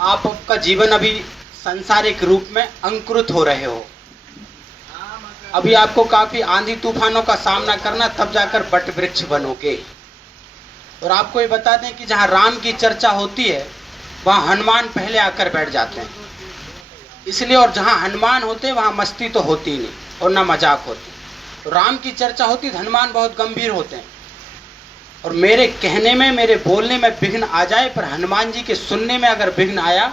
आपका जीवन अभी सांसारिक रूप में अंकुरित हो रहे हो। अभी आपको काफी आंधी तूफानों का सामना करना, तब जाकर वट वृक्ष बनोगे। और आपको ये बता दें कि जहाँ राम की चर्चा होती है वहाँ हनुमान पहले आकर बैठ जाते हैं, इसलिए। और जहाँ हनुमान होते हैं वहाँ मस्ती तो होती ही नहीं और ना मजाक होती। राम की चर्चा होती तो हनुमान बहुत गंभीर होते हैं। और मेरे कहने में, मेरे बोलने में विघ्न आ जाए, पर हनुमान जी के सुनने में अगर विघ्न आया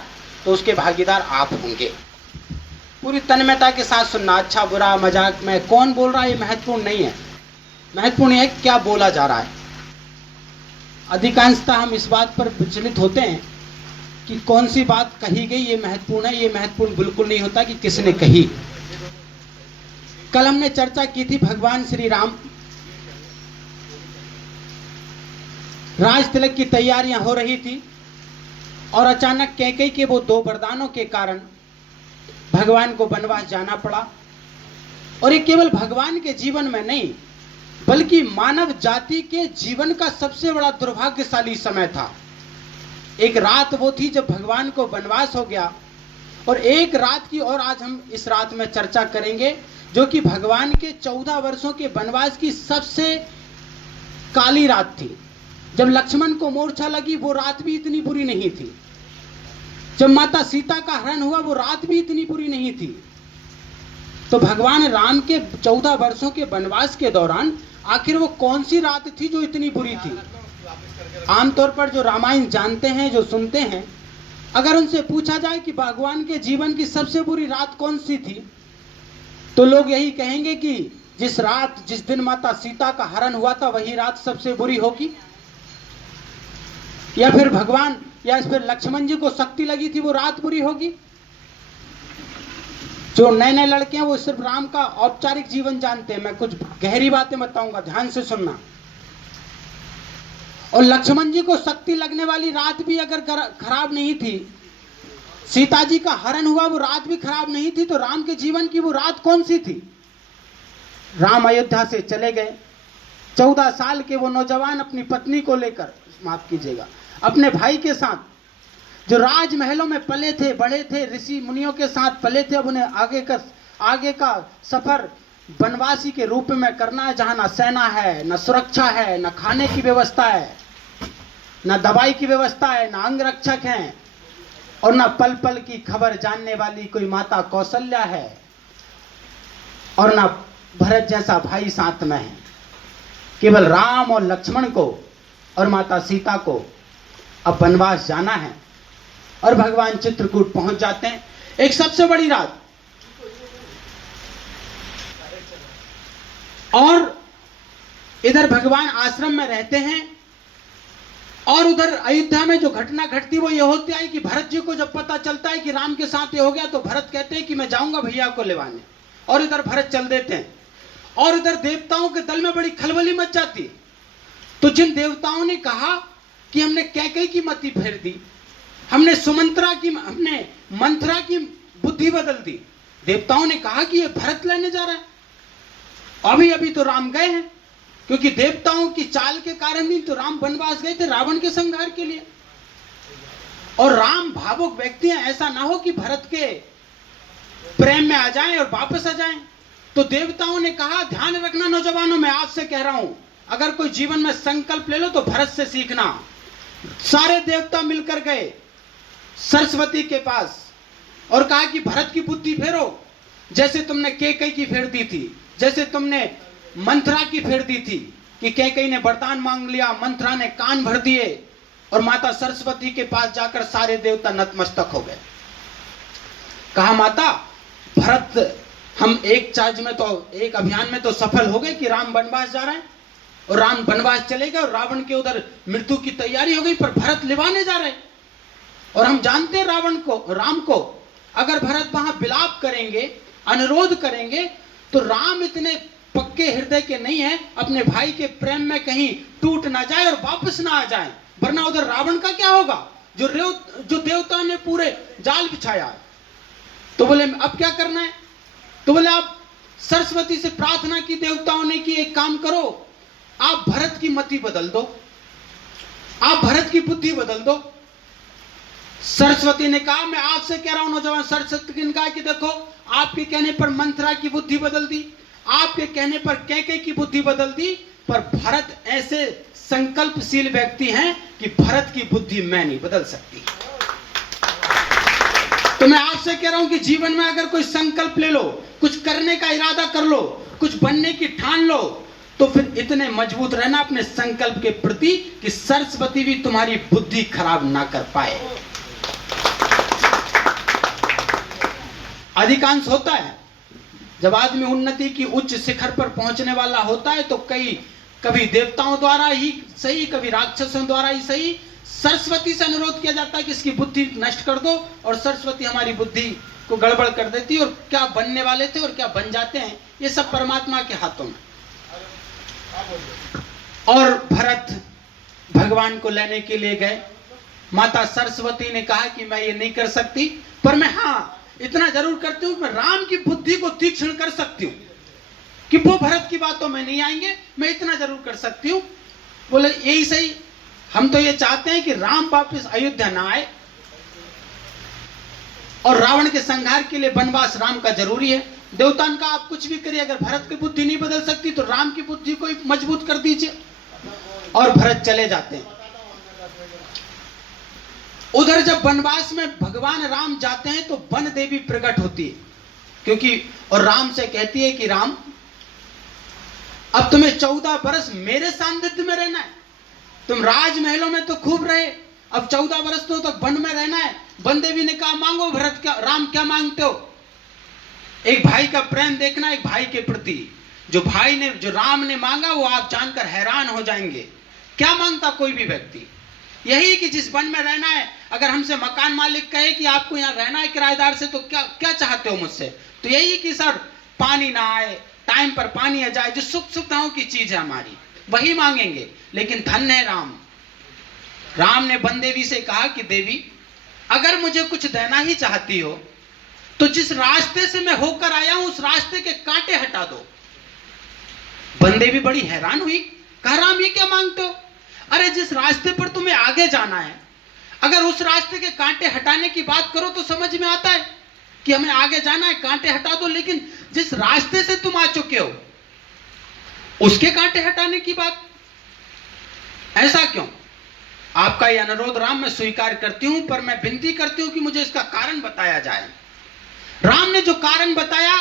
तो उसके भागीदार आप होंगे। पूरी तन्मयता के साथ सुनना। अच्छा बुरा मजाक में कौन बोल रहा है ये महत्वपूर्ण नहीं है। महत्वपूर्ण है क्या बोला जा रहा है। अधिकांशतः हम इस बात पर विचलित होते हैं कि कौन सी बात कही गई ये महत्वपूर्ण है। ये महत्वपूर्ण बिल्कुल नहीं होता कि किसने कही। कल हमने चर्चा की थी भगवान श्री राम राज तिलक की तैयारियां हो रही थी और अचानक कैकेयी के वो 2 वरदानों के कारण भगवान को वनवास जाना पड़ा। और ये केवल भगवान के जीवन में नहीं बल्कि मानव जाति के जीवन का सबसे बड़ा दुर्भाग्यशाली समय था। एक रात वो थी जब भगवान को वनवास हो गया, और एक रात की और आज हम इस रात में चर्चा करेंगे जो कि भगवान के 14 वर्षों के वनवास की सबसे काली रात थी। जब लक्ष्मण को मूर्छा लगी वो रात भी इतनी बुरी नहीं थी। जब माता सीता का हरण हुआ वो रात भी इतनी बुरी नहीं थी। तो भगवान राम के 14 वर्षों के वनवास के दौरान आखिर वो कौन सी रात थी जो इतनी बुरी थी। आमतौर पर जो रामायण जानते हैं, जो सुनते हैं, अगर उनसे पूछा जाए कि भगवान के जीवन की सबसे बुरी रात कौन सी थी, तो लोग यही कहेंगे कि जिस दिन माता सीता का हरण हुआ था वही रात सबसे बुरी होगी। या फिर फिर लक्ष्मण जी को शक्ति लगी थी वो रात बुरी होगी। जो नए नए लड़के हैं वो सिर्फ राम का औपचारिक जीवन जानते हैं। मैं कुछ गहरी बातें बताऊंगा, ध्यान से सुनना। और लक्ष्मण जी को शक्ति लगने वाली रात भी अगर खराब नहीं थी, सीता जी का हरण हुआ वो रात भी खराब नहीं थी, तो राम के जीवन की वो रात कौन सी थी। राम अयोध्या से चले गए। 14 साल के वो नौजवान अपनी पत्नी को लेकर, माफ कीजिएगा, अपने भाई के साथ, जो राजमहलों में पले थे, बड़े थे, ऋषि मुनियों के साथ पले थे, अब उन्हें आगे का सफर वनवासी के रूप में करना है, जहां ना सेना है, ना सुरक्षा है, ना खाने की व्यवस्था है, ना दवाई की व्यवस्था है, ना अंगरक्षक हैं, और ना पल पल की खबर जानने वाली कोई माता कौशल्या है, और ना भरत जैसा भाई साथ में है। केवल राम और लक्ष्मण को और माता सीता को अब वनवास जाना है। और भगवान चित्रकूट पहुंच जाते हैं। एक सबसे बड़ी रात। और इधर भगवान आश्रम में रहते हैं, और उधर अयोध्या में जो घटना घटती वो ये होती है कि भरत जी को जब पता चलता है कि राम के साथ ये हो गया, तो भरत कहते हैं कि मैं जाऊंगा भैया को लेवाने, और इधर भरत चल देते हैं। और इधर देवताओं के दल में बड़ी खलबली मच जाती है। तो जिन देवताओं ने कहा कि हमने कैकेयी की मति फेर दी, हमने हमने मंथरा की बुद्धि बदल दी, देवताओं ने कहा कि ये भरत लेने जा रहा है। अभी अभी तो राम गए हैं, क्योंकि देवताओं की चाल के कारण ही तो राम वनवास गए थे, रावण के संहार के लिए। और राम भावुक व्यक्ति हैं, ऐसा ना हो कि भरत के प्रेम में आ जाएं और वापस आ जाएं। तो देवताओं ने कहा ध्यान रखना नौजवानों, मैं आपसे कह रहा हूं, अगर कोई जीवन में संकल्प ले लो तो भरत से सीखना। सारे देवता मिलकर गए सरस्वती के पास और कहा कि भरत की बुद्धि फेरो, जैसे तुमने कैकेयी की फेर दी थी, जैसे तुमने मंथरा की फेर दी थी कि कैकेयी ने वरदान मांग लिया, मंथरा ने कान भर दिए, और माता सरस्वती के पास जाकर सारे देवता नतमस्तक हो गए। कहा माता भरत, हम एक अभियान में तो सफल हो गए कि राम वनवास जा रहे हैं, और राम वनवास चलेगा, और रावण के उधर मृत्यु की तैयारी हो गई, पर भरत लिवाने जा रहे हैं। और हम जानते हैं राम को अगर भरत वहां विलाप करेंगे, अनुरोध करेंगे, तो राम इतने पक्के हृदय के नहीं है, अपने भाई के प्रेम में कहीं टूट ना जाए और वापस ना आ जाए, वरना उधर रावण का क्या होगा, जो देवता ने पूरे जाल बिछाया। तो बोले अब क्या करना है। तो बोले आप सरस्वती से प्रार्थना की देवताओं ने कि एक काम करो, आप भरत की मति बदल दो। आप भरत की बुद्धि बदल दो। सरस्वती ने कहा, मैं आपसे कह रहा हूं नौजवान, सरस्वती ने कहा कि देखो, आपके कहने पर मंथरा की बुद्धि बदल दी, आपके कहने पर कैकेयी की बुद्धि बदल दी, पर भरत ऐसे संकल्पशील व्यक्ति हैं कि भरत की बुद्धि मैं नहीं बदल सकती। तो मैं आपसे कह रहा हूं कि जीवन में अगर कोई संकल्प ले लो, कुछ करने का इरादा कर लो, कुछ बनने की ठान लो, तो फिर इतने मजबूत रहना अपने संकल्प के प्रति कि सरस्वती भी तुम्हारी बुद्धि खराब ना कर पाए। अधिकांश होता है जब आदमी उन्नति की उच्च शिखर पर पहुंचने वाला होता है, तो कभी देवताओं द्वारा ही सही, कभी राक्षसों द्वारा ही सही, सरस्वती से अनुरोध किया जाता है कि इसकी बुद्धि नष्ट कर दो, और सरस्वती हमारी बुद्धि को गड़बड़ कर देती है, और क्या बनने वाले थे और क्या बन जाते हैं, ये सब परमात्मा के हाथों में। और भरत भगवान को लेने के लिए गए। माता सरस्वती ने कहा कि मैं ये नहीं कर सकती, पर मैं इतना जरूर करती हूं, मैं राम की बुद्धि को तीक्ष्ण कर सकती हूं कि वो भरत की बातों में नहीं आएंगे, मैं इतना जरूर कर सकती हूं। बोले यही सही, हम तो ये चाहते हैं कि राम वापस अयोध्या ना आए, और रावण के संहार के लिए वनवास राम का जरूरी है। देवतान का आप कुछ भी करिए, अगर भरत की बुद्धि नहीं बदल सकती तो राम की बुद्धि को मजबूत कर दीजिए। और भरत चले जाते हैं। उधर जब वनवास में भगवान राम जाते हैं तो वन देवी प्रकट होती है, क्योंकि और राम से कहती है कि राम, अब तुम्हें 14 बरस मेरे सानिध्य में रहना है। तुम राजमहलों में तो खूब रहे, अब 14 बरस तो तक वन में रहना है। वन देवी ने कहा, मांगो भरत, क्या राम क्या मांगते हो? एक भाई का प्रेम देखना, एक भाई के प्रति। जो राम ने मांगा वो आप जानकर हैरान हो जाएंगे। क्या मांगता कोई भी व्यक्ति? यही कि जिस वन में रहना है, अगर हमसे मकान मालिक कहे कि आपको यहाँ रहना है किराएदार से, तो क्या क्या चाहते हो मुझसे? तो यही कि सर पानी ना आए, टाइम पर पानी आ जाए, जो सुख सुविधाओं की चीज है हमारी, वही मांगेंगे। लेकिन धन्य है राम ने वन देवी से कहा कि देवी, अगर मुझे कुछ देना ही चाहती हो तो जिस रास्ते से मैं होकर आया हूं उस रास्ते के कांटे हटा दो। वन देवी बड़ी हैरान हुई, कहा राम ये क्या मांगते हो? अरे जिस रास्ते पर तुम्हें आगे जाना है, अगर उस रास्ते के कांटे हटाने की बात करो तो समझ में आता है कि हमें आगे जाना है, कांटे हटा दो। लेकिन जिस रास्ते से तुम आ चुके हो उसके कांटे हटाने की बात, ऐसा क्यों? आपका यह अनुरोध राम मैं स्वीकार करती हूं, पर मैं विनती करती हूं कि मुझे इसका कारण बताया जाए। राम ने जो कारण बताया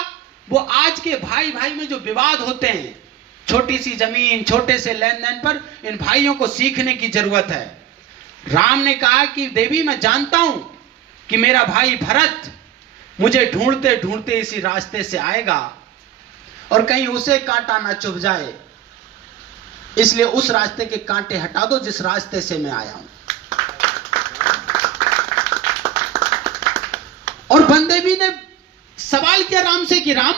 वो आज के भाई भाई में जो विवाद होते हैं, छोटी सी जमीन, छोटे से लेन देन पर, इन भाइयों को सीखने की जरूरत है। राम ने कहा कि देवी मैं जानता हूं कि मेरा भाई भरत मुझे ढूंढते ढूंढते इसी रास्ते से आएगा और कहीं उसे कांटा ना चुभ जाए, इसलिए उस रास्ते के कांटे हटा दो जिस रास्ते से मैं आया हूं। और वन देवी ने सवाल किया राम से कि राम,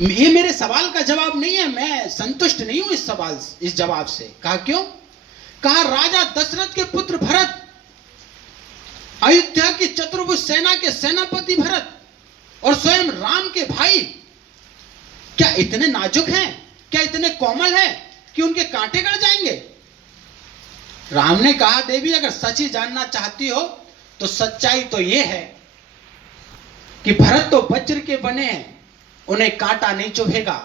ये मेरे सवाल का जवाब नहीं है, मैं संतुष्ट नहीं हूं इस जवाब से। कहा क्यों? कहा राजा दशरथ के पुत्र भरत, अयोध्या की चतुर्भुज सेना के सेनापति भरत और स्वयं राम के भाई क्या इतने नाजुक हैं, क्या इतने कोमल हैं कि उनके कांटे गड़ जाएंगे? राम ने कहा देवी अगर सच ही जानना चाहती हो तो सच्चाई तो यह है कि भरत तो वज्र के बने हैं, उन्हें कांटा नहीं चुभेगा।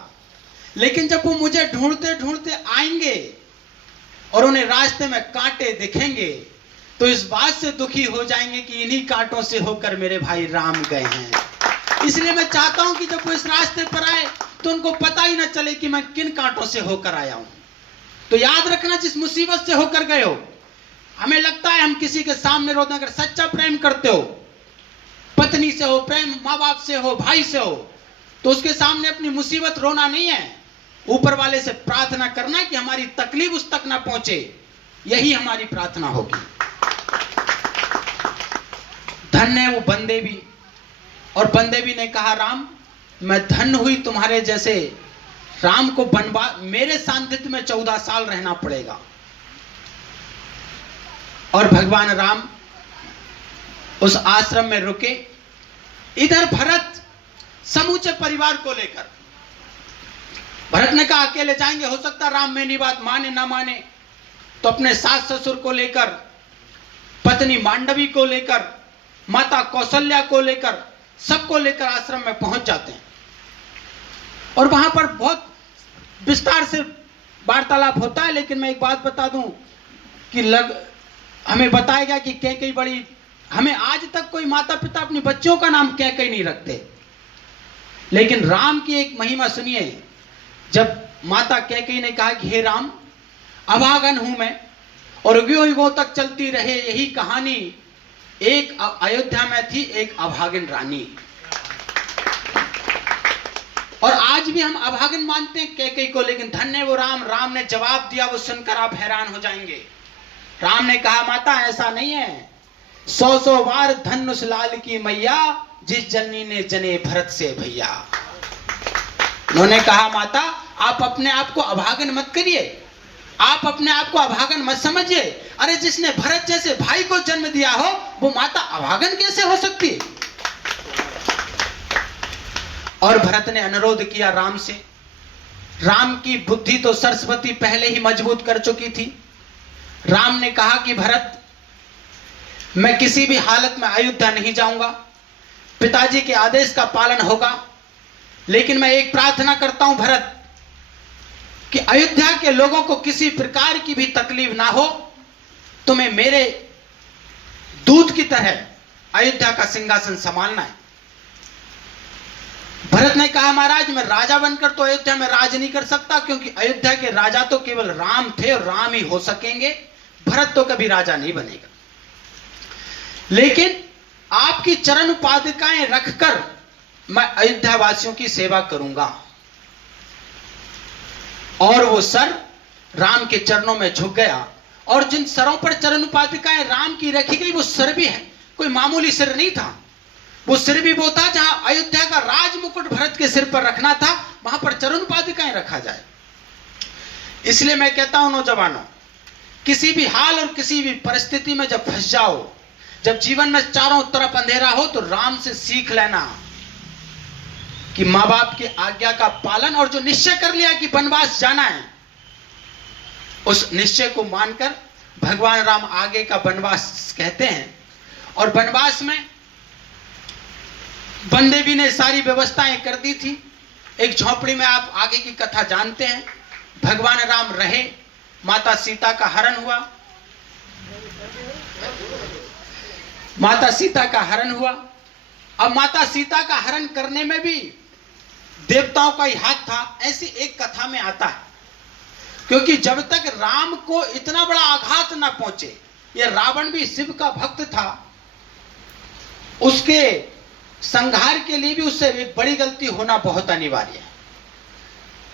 लेकिन जब वो मुझे ढूंढते ढूंढते आएंगे और उन्हें रास्ते में कांटे दिखेंगे तो इस बात से दुखी हो जाएंगे कि इन्हीं कांटों से होकर मेरे भाई राम गए हैं। इसलिए मैं चाहता हूं कि जब वो इस रास्ते पर आए तो उनको पता ही ना चले कि मैं किन कांटों से होकर आया हूं। तो याद रखना, जिस मुसीबत से होकर गए हो, हमें लगता है हम किसी के सामने रोते, अगर सच्चा प्रेम करते हो, पत्नी से हो प्रेम, माँ बाप से हो, भाई से हो, तो उसके सामने अपनी मुसीबत रोना नहीं है, ऊपर वाले से प्रार्थना करना कि हमारी तकलीफ उस तक ना पहुंचे, यही हमारी प्रार्थना होगी। धन्य है वो वन देवी। और वन देवी ने कहा राम मैं धन्य हुई तुम्हारे जैसे राम को मेरे सानिध्य में 14 साल रहना पड़ेगा। और भगवान राम उस आश्रम में रुके। इधर भरत समूचे परिवार को लेकर, भरत ने कहा अकेले जाएंगे, हो सकता राम मेरी बात माने ना माने, तो अपने सास ससुर को लेकर, पत्नी मांडवी को लेकर, माता कौशल्या को लेकर, सबको लेकर आश्रम में पहुंच जाते हैं। और वहां पर बहुत विस्तार से वार्तालाप होता है। लेकिन मैं एक बात बता दूं कि हमें बताया गया कि कैकेयी बड़ी, हमें आज तक कोई माता पिता अपने बच्चों का नाम कैकेयी नहीं रखते। लेकिन राम की एक महिमा सुनिए। जब माता कैकेयी ने कहा कि हे राम, अभागन हूं मैं और युगों युगों तक चलती रहे यही कहानी, एक अयोध्या में थी एक अभागिन रानी। और आज भी हम अभागिन मानते हैं कैकेयी को, लेकिन धन्य वो राम ने जवाब दिया, वो सुनकर आप हैरान हो जाएंगे। राम ने कहा माता ऐसा नहीं है, 100 बार धनुष लाल की मैया, जिस जननी ने जने भरत से भैया। उन्होंने कहा माता आप अपने आप को अभागन मत करिए, आप अपने आप को अभागन मत समझिए। अरे जिसने भरत जैसे भाई को जन्म दिया हो वो माता अभागन कैसे हो सकती है? और भरत ने अनुरोध किया राम से। राम की बुद्धि तो सरस्वती पहले ही मजबूत कर चुकी थी। राम ने कहा कि भरत, मैं किसी भी हालत में अयोध्या नहीं जाऊंगा, पिताजी के आदेश का पालन होगा, लेकिन मैं एक प्रार्थना करता हूं भरत, कि अयोध्या के लोगों को किसी प्रकार की भी तकलीफ ना हो, तुम्हें मेरे दूत की तरह अयोध्या का सिंहासन संभालना है। भरत ने कहा महाराज मैं राजा बनकर तो अयोध्या में राज नहीं कर सकता, क्योंकि अयोध्या के राजा तो केवल राम थे और राम ही हो सकेंगे, भरत तो कभी राजा नहीं बनेगा। लेकिन आपकी चरण उपाधिकाएं रखकर मैं अयोध्या वासियों की सेवा करूंगा। और वो सर राम के चरणों में झुक गया। और जिन सरों पर चरण उपाधिकाएं राम की रखी गई वो सिर भी है, कोई मामूली सिर नहीं था, वो सिर भी वो था जहां अयोध्या का राज मुकुट भरत के सिर पर रखना था, वहां पर चरण उपाधिकाएं रखा जाए। इसलिए मैं कहता हूं नौजवानों, किसी भी हाल और किसी भी परिस्थिति में जब फंस जाओ, जब जीवन में चारों तरफ अंधेरा हो, तो राम से सीख लेना कि मां बाप की आज्ञा का पालन, और जो निश्चय कर लिया कि वनवास जाना है, उस निश्चय को मानकर भगवान राम आगे का वनवास कहते हैं। और वनवास में बंदेवी ने सारी व्यवस्थाएं कर दी थी। एक झोपड़ी में, आप आगे की कथा जानते हैं, भगवान राम रहे, माता सीता का हरण हुआ, माता सीता का हरण हुआ। अब माता सीता का हरण करने में भी देवताओं का ही हाथ था, ऐसी एक कथा में आता है। क्योंकि जब तक राम को इतना बड़ा आघात ना पहुंचे, ये रावण भी शिव का भक्त था, उसके संहार के लिए भी उससे एक बड़ी गलती होना बहुत अनिवार्य है।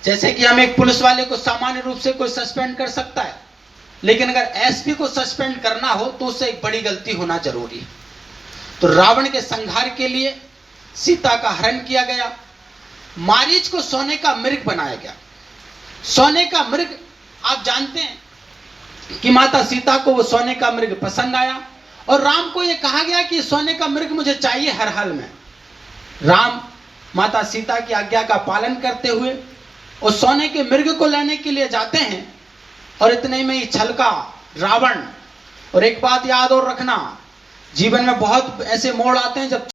जैसे कि हम एक पुलिस वाले को सामान्य रूप से कोई सस्पेंड कर सकता है, लेकिन अगर एसपी को सस्पेंड करना हो तो उससे एक बड़ी गलती होना जरूरी है। तो रावण के संहार के लिए सीता का हरण किया गया, मारीच को सोने का मृग बनाया गया। सोने का मृग, आप जानते हैं कि माता सीता को वो सोने का मृग पसंद आया, और राम को यह कहा गया कि सोने का मृग मुझे चाहिए हर हाल में। राम माता सीता की आज्ञा का पालन करते हुए उस सोने के मृग को लेने के लिए जाते हैं, और इतने में ही छलका रावण। और एक बात याद और रखना, जीवन में बहुत ऐसे मोड़ आते हैं जब